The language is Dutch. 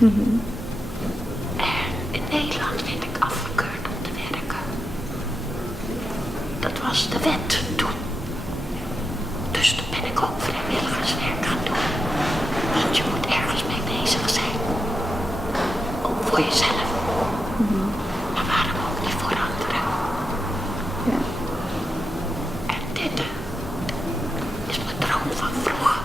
En in Nederland werd ik afgekeurd om te werken. Dat was de wet toen. Dus toen ben ik ook vrijwilligerswerk gaan doen. Want je moet ergens mee bezig zijn. Ook voor jezelf. Maar waarom ook niet voor anderen? Ja. En dit is mijn droom van vroeger.